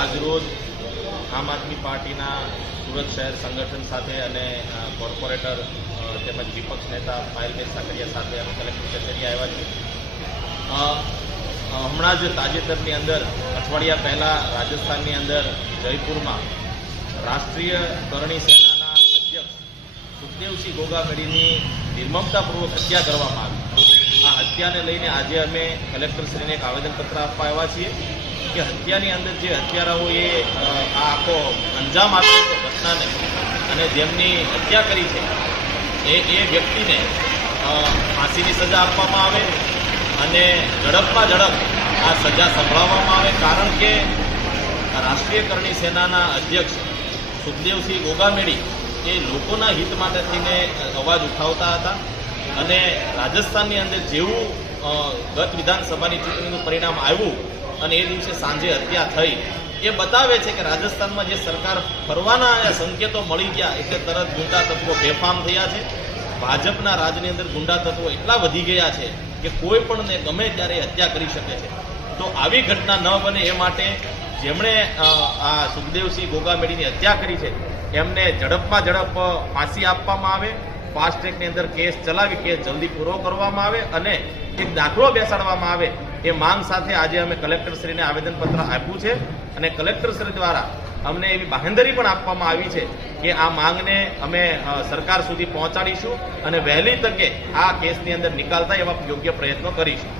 આજરોજ આમ આદમી પાર્ટીના સુરત શહેર સંગઠન સાથે અને કોર્પોરેટર તેમજ વિપક્ષ નેતા પાયલબેન સાકરિયા સાથે અમે કલેક્ટર કચેરી આવ્યા છીએ. હમણાં જ તાજેતરની અંદર અઠવાડિયા પહેલાં રાજસ્થાનની અંદર જયપુરમાં રાષ્ટ્રીય કરણી સેનાના અધ્યક્ષ સુખદેવસિંહ ગોગામેડીની નિર્મમતાપૂર્વક હત્યા કરવામાં આવી. આ હત્યાને લઈને આજે અમે કલેક્ટરશ્રીને એક આવેદનપત્ર આપવા આવ્યા છીએ કે હત્યાની અંદર જે હત્યારાઓએ આ આખો અંજામ આપ્યો હતો ઘટનાને અને જેમની હત્યા કરી છે એ વ્યક્તિને ફાંસીની સજા આપવામાં આવે અને ઝડપમાં ઝડપ આ સજા સંભળાવવામાં આવે. કારણ કે રાષ્ટ્રીય કરણી સેનાના અધ્યક્ષ સુખદેવસિંહ ગોગામેડી એ લોકોના હિત માટે થઈને અવાજ ઉઠાવતા હતા અને રાજસ્થાનની અંદર જેવું ગત વિધાનસભાની ચૂંટણીનું પરિણામ આવ્યું અને એ દિવસે સાંજે હત્યા થઈ એ બતાવે છે કે રાજસ્થાનમાં જે સરકાર ફરવાના સંકેતો મળી ગયા એટલે તરત ગુંડા તત્વો બેફામ થયા છે. ભાજપના રાજની અંદર ગુંડા તત્વો એટલા વધી ગયા છે કે કોઈ પણને ગમે ત્યારે હત્યા કરી શકે છે. તો આવી ઘટના ન બને એ માટે જેમણે આ સુખદેવસિંહ ગોગામેડીની હત્યા કરી છે એમને ઝડપમાં ઝડપ ફાંસી આપવામાં આવે, ફાસ્ટ ટ્રેકની અંદર કેસ ચલાવી કેસ જલ્દી પૂરો કરવામાં આવે અને એક દાખલો બેસાડવામાં આવે એ માંગ સાથે આજે અમે કલેક્ટરશ્રીને આવેદનપત્ર આપ્યું છે અને કલેક્ટરશ્રી દ્વારા અમને એવી બાંહેધરી પણ આપવામાં આવી છે કે આ માંગને અમે સરકાર સુધી પહોંચાડીશું અને વહેલી તકે આ કેસની અંદર નિકાલ થાય એવા યોગ્ય પ્રયત્નો કરીશું.